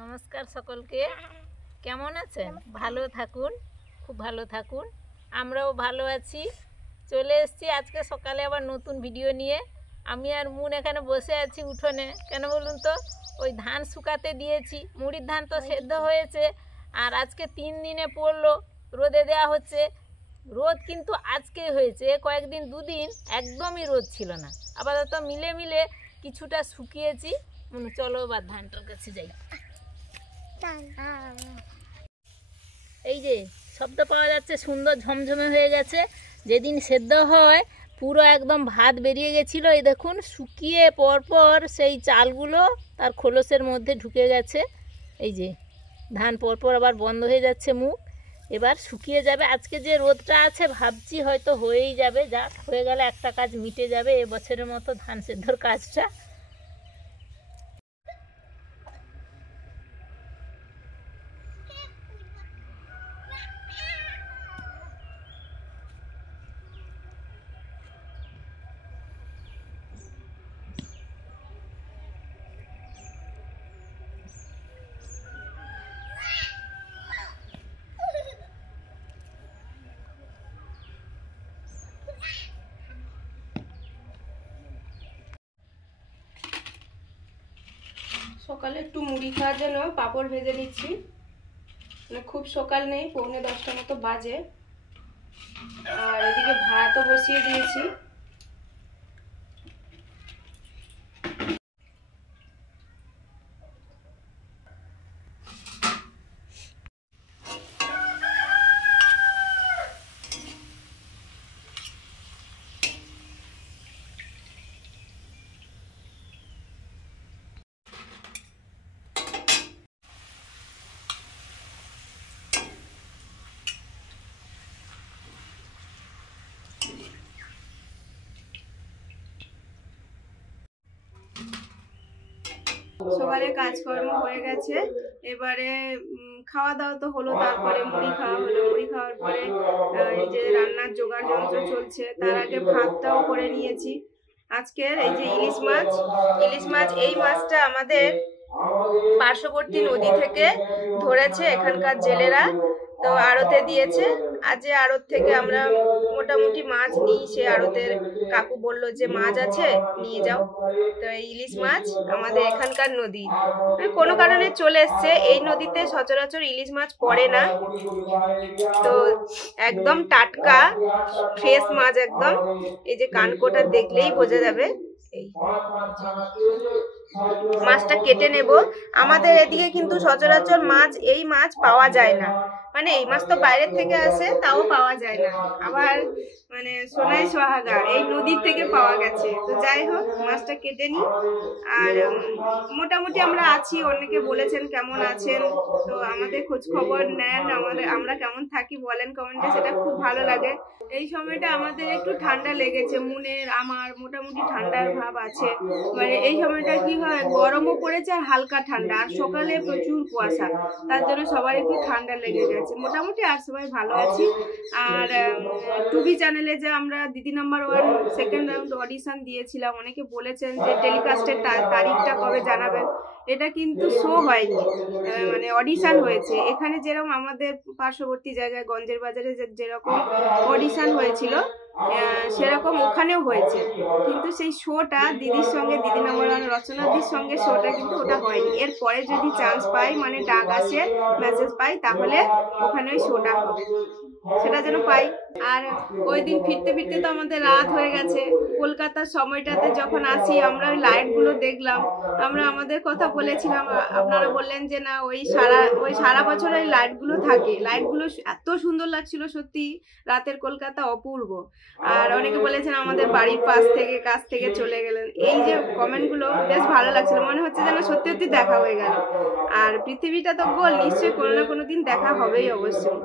নমস্কার সকলকে, কেমন আছেন? ভালো থাকুন, খুব ভালো থাকুন। আমরাও ভালো আছি। চলে এসেছি আজকে সকালে আবার নতুন ভিডিও নিয়ে। আমি আর মুন এখানে বসে আছি উঠোনে। কেন বলুন তো, ওই ধান শুকাতে দিয়েছি। মুড়ির ধান তো সেদ্ধ হয়েছে, আর আজকে 3 দিনে পড়লো, রোদে দেওয়া হচ্ছে। রোদ কিন্তু আজকেই হয়েছে, কয়েকদিন 2 দিন একদমই রোদ ছিল না। আপাতত মিলে মিলে কিছুটা শুকিয়েছি। চলো এবার ধানটার কাছে যাই। এই যে শব্দ পাওয়া যাচ্ছে, সুন্দর ঝমঝমে হয়ে গেছে। যেদিন সেদ্ধ হয় পুরো একদম ভাত বেরিয়ে গেছিলো। এই দেখুন, শুকিয়ে পরপর সেই চালগুলো তার খোলসের মধ্যে ঢুকে গেছে। এই যে ধান পরপর আবার বন্ধ হয়ে যাচ্ছে মুখ, এবার শুকিয়ে যাবে। আজকে যে রোদটা আছে ভাবছি হয়তো হয়েই যাবে। যাক, হয়ে গেলে একটা কাজ মিটে যাবে এবছরের মতো ধান সেদ্ধর কাজটা। সকালে একটু মুড়ি খাওয়ার জন্য পাঁপড় ভেজে নিচ্ছি। মানে খুব সকাল নেই, 9:45 মতো বাজে। আর এদিকে ভাতও বসিয়ে দিয়েছি। সকালে কাজকর্ম হয়ে গেছে, এবারে খাওয়া দাওয়া তো হলো, তারপরে মুড়ি খাওয়া হলো। মুড়ি খাওয়ার পরে এই যে রান্নার জোগাড় যন্ত্র চলছে, তার আগে ভাতটাও করে নিয়েছি। আজকের এই যে ইলিশ মাছ, এই মাছটা আমাদের পার্শ্ববর্তী নদী থেকে ধরেছে এখানকার জেলেরা, তো আড়তে দিয়েছে। আর যে আড়ত থেকে আমরা মোটামুটি মাছ নিই, সে আড়তের কাকু বলল যে মাছ আছে নিয়ে যাও। তো এই ইলিশ মাছ আমাদের এখানকার নদী কোনো কারণে চলে এসছে। এই নদীতে সচরাচর ইলিশ মাছ পড়ে না, তো একদম টাটকা ফ্রেশ মাছ একদম। এই যে কানকোটা দেখলেই বোঝা যাবে। এই মাছটা কেটে নেব। আমাদের এদিকে কিন্তু সচরাচর এই মাছ পাওয়া যায় না। মানে এই মাছ তো বাইরের থেকে আসে, তাও পাওয়া যায় না। আবার মানে সোনাই সোহাগা এই নদীর থেকে পাওয়া গেছে। তো যাই হোক, মাছটা কেটে নিই। আর মোটামুটি আমরা আছি। অনেকে বলেছেন কেমন আছেন, তো আমাদের খোঁজ খবর নেন, আমরা কেমন থাকি বলেন কমেন্টে, সেটা খুব ভালো লাগে। এই সময়টা আমাদের একটু ঠান্ডা লেগেছে, মুনের আমার মোটামুটি ঠান্ডার ভাব আছে। মানে এই সময়টা কি হয়, গরমও পড়েছে আর হালকা ঠান্ডা, আর সকালে প্রচুর কুয়াশা, তার জন্য সবার একটু ঠান্ডা লেগে গেছে। মোটামুটি আর সবাই ভালো আছি। আর টুবি চ্যানেলে যে আমরা দিদি নাম্বার 1 সেকেন্ড রাউন্ড অডিশন দিয়েছিলাম, অনেকে বলেছেন যে টেলিকাস্টের তারিখটা কবে জানাবেন। এটা কিন্তু শো হয়নি, মানে অডিশন হয়েছে। এখানে যেরকম আমাদের পার্শ্ববর্তী জায়গায় গঞ্জের বাজারে যেরকম অডিশন হয়েছিল, সেরকম ওখানেও হয়েছে। কিন্তু সেই শোটা দিদির সঙ্গে, দিদি নাম্বার 1 রচনাদির সঙ্গে শোটা কিন্তু ওটা হয়নি। এরপরে যদি চান্স পাই, মানে ডাক আসে, মেসেজ পাই, তাহলে ওখানে ওই শোটা হবে, সেটা যেন পাই। আর ওই দিন ফিরতে ফিরতে তো আমাদের রাত হয়ে গেছে। কলকাতার সময়টাতে যখন আসি, আমরা ওই লাইটগুলো দেখলাম, আমরা আমাদের কথা বলেছিলাম, আপনারা বললেন যে না, ওই সারা বছর ওই লাইটগুলো থাকে। লাইটগুলো এত সুন্দর লাগছিল সত্যি, রাতের কলকাতা অপূর্ব। আর অনেকে বলেছেন আমাদের বাড়ির কাছ থেকে চলে গেলেন। এই যে কমেন্টগুলো বেশ ভালো লাগছিল, মনে হচ্ছে যেন সত্যি সত্যি দেখা হয়ে গেল। আর পৃথিবীটা তো গোল, নিশ্চয়ই কোনো না কোনো দিন দেখা হবেই অবশ্যই।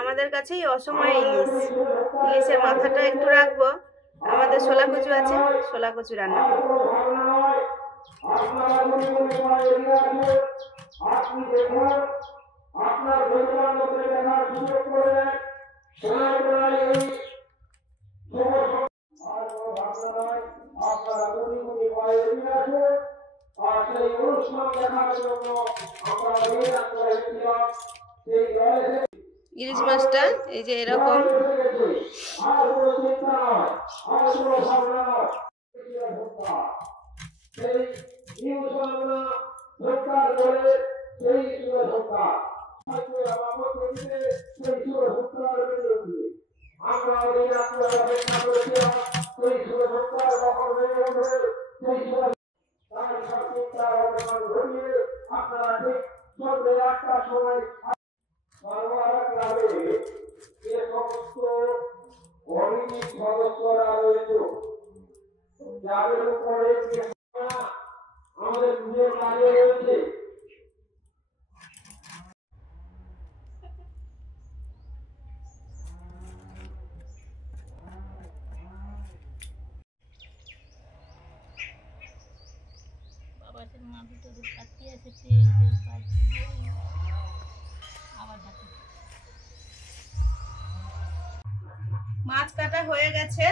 আমাদের কাছেই অসময়ে ইলিশের মাথাটা একটু রাখবো। আমাদের ছোলা কচু আছে, ছোলা কচু রান্না করবো। ইলিশ মাছটা এই যে এরকম মাছ কাটা হয়ে গেছে।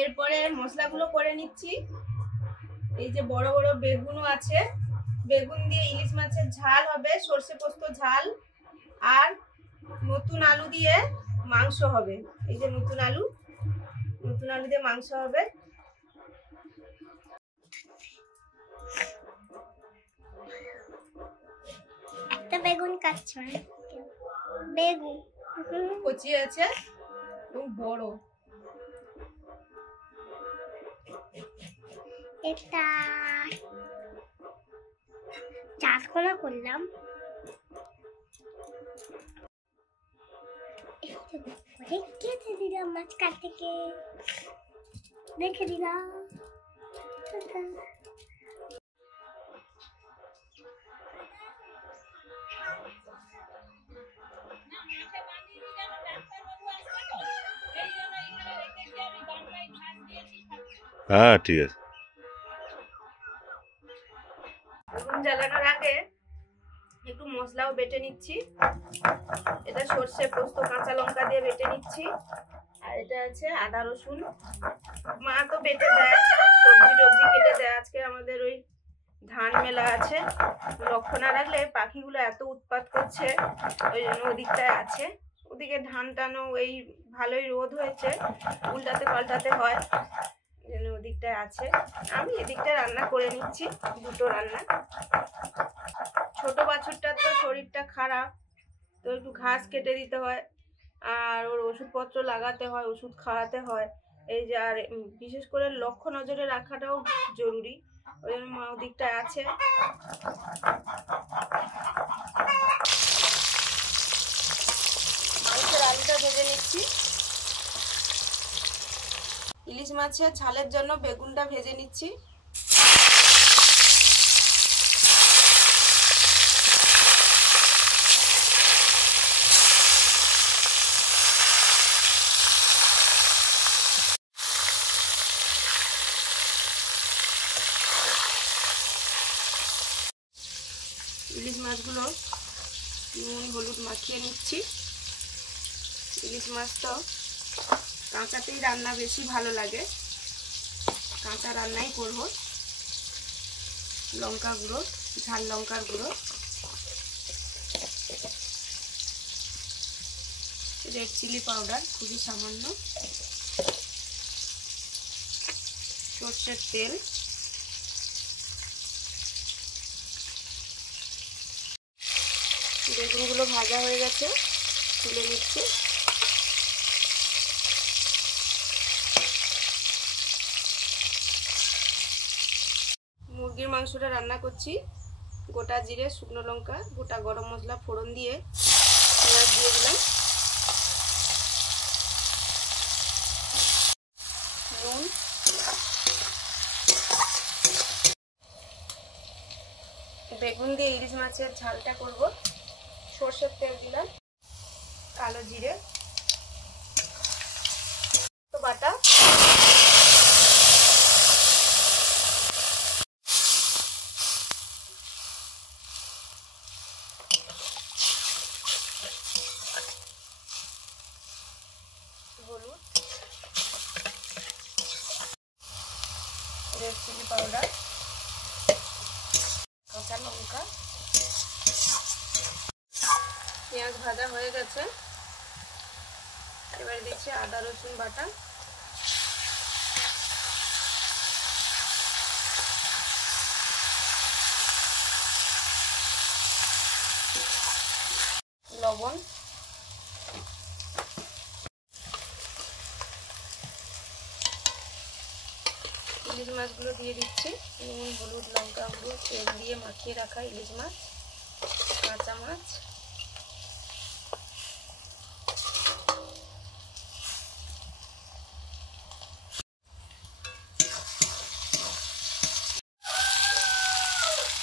এরপরে মশলাগুলো করে নিচ্ছি। এই যে বড় বড় বেগুনও আছে, বেগুন দিয়ে ইলিশ মাছের ঝাল হবে, সর্ষে পোস্ত ঝাল। আর নতুন আলু দিয়ে মাংস হবে। এই যে নতুন আলু দিয়ে মাংস হবে। একটা বেগুন কাটছে, বেগুন কচি আছে এবং বড়। এটা চারকোনা করলাম, কেটে দিলাম মাঝখান থেকে, রেখে দিলাম। হ্যাঁ ঠিক আছে। আগুন জ্বালানোর আগে একটু মশলাও বেটে নিচ্ছি। এটা সর্ষে পোস্ত কাঁচা লঙ্কা দিয়ে বেটে নিচ্ছি। আর এটা আছে আদা রসুন। মা তো বেটে দেয়, সবজি টবজি কেটে দেয়। আজকে আমাদের ওই ধান মেলা আছে, লক্ষ্য না রাখলে পাখিগুলো এত উৎপাত করছে, ওই জন্য ওদিকটায় আছে। ওদিকে ধান টানও এই ভালোই রোদ হয়েছে, উল্টাতে পাল্টাতে হয়, জন্য ওদিকটায় আছে। আমি এদিকটায় রান্না করে নিচ্ছি, দুটো রান্না। ছোট বাছুরটার তো শরীরটা খারাপ, তো একটু ঘাস কেটে দিতে হয়, আর ওর ওষুধপত্র লাগাতে হয়, ওষুধ খাওয়াতে হয়। এই যে আর বিশেষ করে লক্ষ্য নজরে রাখাটাও জরুরি, ওই জন্য মা ওদিকটায় আছে। মাংসের আলুটা ভেজে নিচ্ছি। ইলিশ মাছের ঝালের জন্য বেগুনটা ভেজে নিচ্ছি। ইলিশ মাছগুলো নুন হলুদ মাখিয়ে নিচ্ছি। ইলিশ মাছ তো কাঁচাতেই রান্না বেশি ভালো লাগে, কাঁচা রান্নাই করব। লঙ্কা গুঁড়ো, ঝাল লঙ্কার গুঁড়ো, রেড চিলি পাউডার খুবই সামান্য, সর্ষের তেল, বেগুনগুলো ভাজা হয়ে গেছে, তুলে নিচ্ছি। মুরগির মাংসটা রান্না করছি। গোটা জিরে, শুকনো লঙ্কা, গোটা গরম মশলা ফোড়ন দিয়ে পেঁয়াজ দিয়ে দিলাম, নুন, বেগুন দিয়ে ইলিশ মাছের ঝালটা করব। সর্ষের তেল দিলাম, কালো জিরে তো বাটা, হলুদ, রেড চিলি পাউডার, কাঁচা লঙ্কা। পেঁয়াজ ভাজা হয়ে গেছে, এবারে দিচ্ছি আদা রসুন বাটা, লবণ, ইলিশ মাছগুলো দিয়ে দিচ্ছি। নুন, হলুদ, লঙ্কা গুঁড়ো, তেল দিয়ে মাখিয়ে রাখা ইলিশ মাছ, কাঁচা মাছ,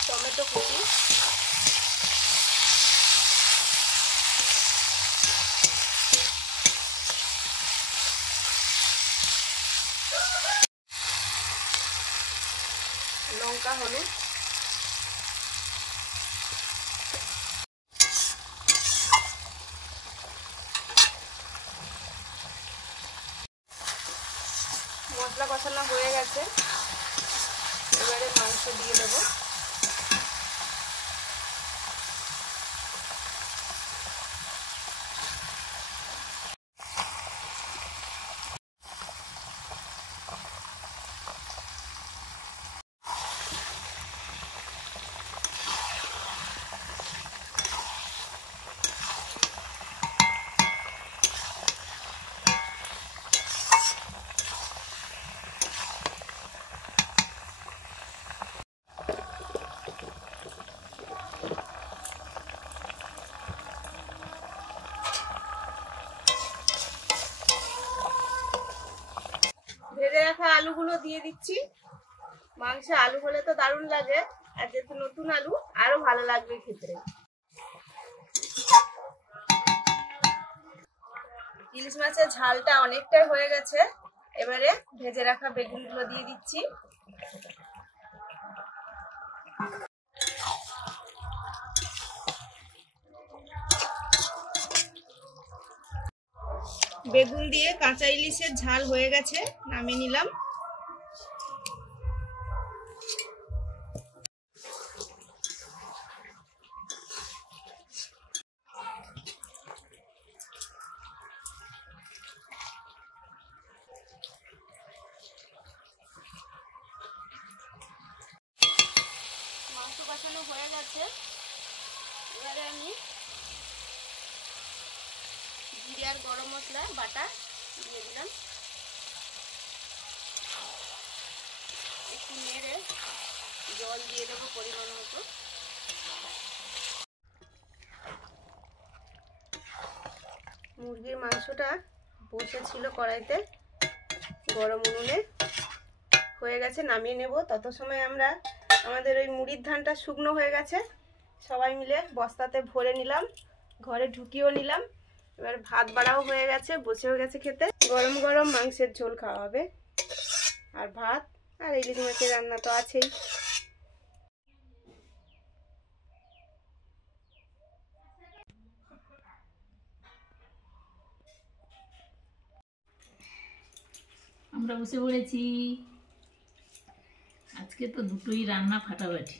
টমেটো কুচি, লঙ্কা, হলুদ, মশলা কষানো হয়ে গেছে, এবারে মাংস দিয়ে দেবো। ভেজে রাখা আলুগুলো দিয়ে দিচ্ছি। মাংসে আলু হলে তো দারুণ লাগে, আর যেহেতু নতুন আলু আরো ভালো লাগবে খেতে। ইলিশ মাছের ঝালটা অনেকটাই হয়ে গেছে, এবারে ভেজে রাখা বেগুনগুলো দিয়ে দিচ্ছি। বেগুন দিয়ে কাঁচা ইলিশের ঝাল হয়ে গেছে, নামিয়ে নিলাম। মাংস কষানো হয়ে গেছে, এবারে আমি জিরে আর গরম মশলা বাটা দিয়ে দিলাম, একটু নেড়ে জল দিয়ে দেবো পরিমাণ মতো। মুরগির মাংসটা বসেছিল কড়াইতে গরম উনুনে, হয়ে গেছে, নামিয়ে নেব। তত সময় আমরা আমাদের ওই মুড়ির ধানটা শুকনো হয়ে গেছে, সবাই মিলে বস্তাতে ভরে নিলাম, ঘরে ঢুকিয়েও নিলাম। এবার ভাত বাড়াও হয়ে গেছে, বসেও গেছে খেতে। গরম গরম মাংসের ঝোল খাওয়া হবে, আর ভাত আর ইলিশ মাছের রান্না তো আছেই। আমরা বসে পড়েছি, আজকে তো দুটোই রান্না ফাটাফাটি।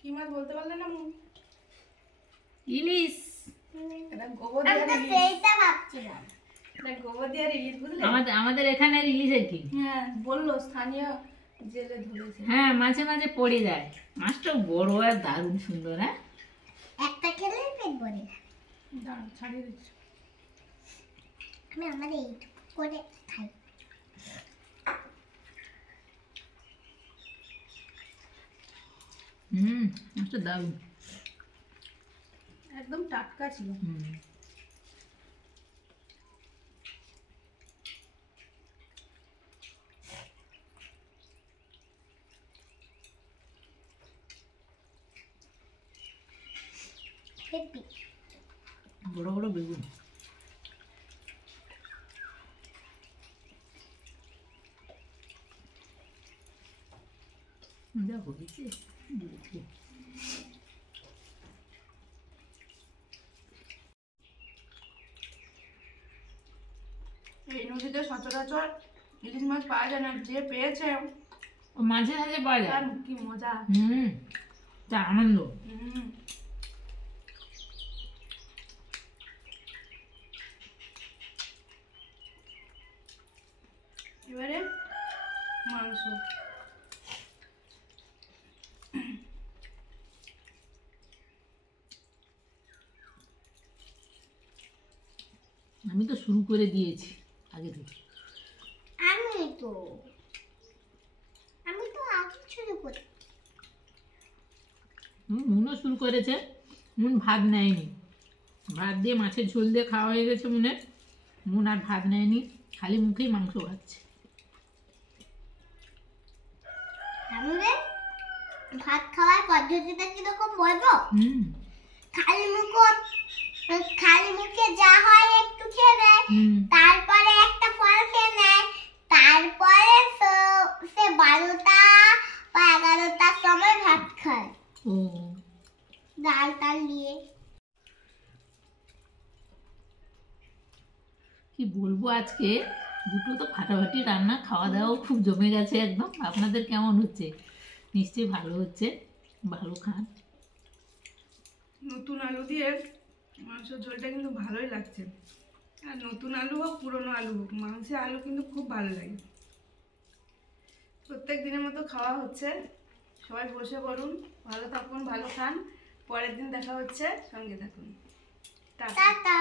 কি মাছ বলতে পারলে না? ইলিশ, গোবর দিয়ে ইলিশ, বুঝলে? আমাদের এখানে ইলিশ আর কি। হ্যাঁ বললো স্থানীয় জেলে ধরেছে। হ্যাঁ মাঝে মাঝে পড়ে যায়। মাছটা বড় আর দারুণ সুন্দর। হ্যাঁ একটা খেলে পেট ভরে না। দাঁড়াও, ছাড়িয়ে দিচ্ছি। আমি আমাদের এইটুকু করে খাই। মাছটা দারুণ। একদম টাটকা ছিল। হেপি। বড় বড় বেগুন। দেখো দিচ্ছে। এই নদীতে সচরাচর ইলিশ মাছ পাওয়া যায় না, যে পেয়েছে ও মাঝে মাঝে পাওয়া যায়। তার কি মজা। তা আনন্দ। এবারে মাংস। আমি তো শুরু করে দিয়েছি আগে থেকে। আমি তো আগে শুরু করি। মুনও শুরু করেছে। মুন ভাত নেয়নি। ভাত দিয়ে মাছের ঝোল দিয়ে খাওয়া হয়ে গেছে মুনের। মুন আর ভাত নেয়নি, খালি মুখেই মাংস খাচ্ছে। আমাদের ভাত খাওয়ার পদ্ধতিটা কিরকম বলবো? খালি মুখে যা হয় একটু খেয়ে নেয়, তারপরে একটা ফল খেয়ে নেয়, তারপরে সে 12টা বা 11টার সময় ভাত খায় ডাল টাল দিয়ে। কি বলবো, আজকে দুটো তো ফাটাফাটি রান্না, খাওয়া দাওয়াও খুব জমে গেছে একদম। আপনাদের কেমন হচ্ছে? নিশ্চয়ই ভালো হচ্ছে, ভালো খান। নতুন আলু দিয়ে মাংসের ঝোলটা কিন্তু ভালোই লাগছে। আর নতুন আলু হোক পুরনো আলু হোক, মাংসের আলু কিন্তু খুব ভালো লাগে। প্রত্যেক দিনের মতো খাওয়া হচ্ছে। সবাই বসে পড়ুন, ভালো থাকুন, ভালো খান। পরের দিন দেখা হচ্ছে, সঙ্গে থাকুন। টাটা। টাটা।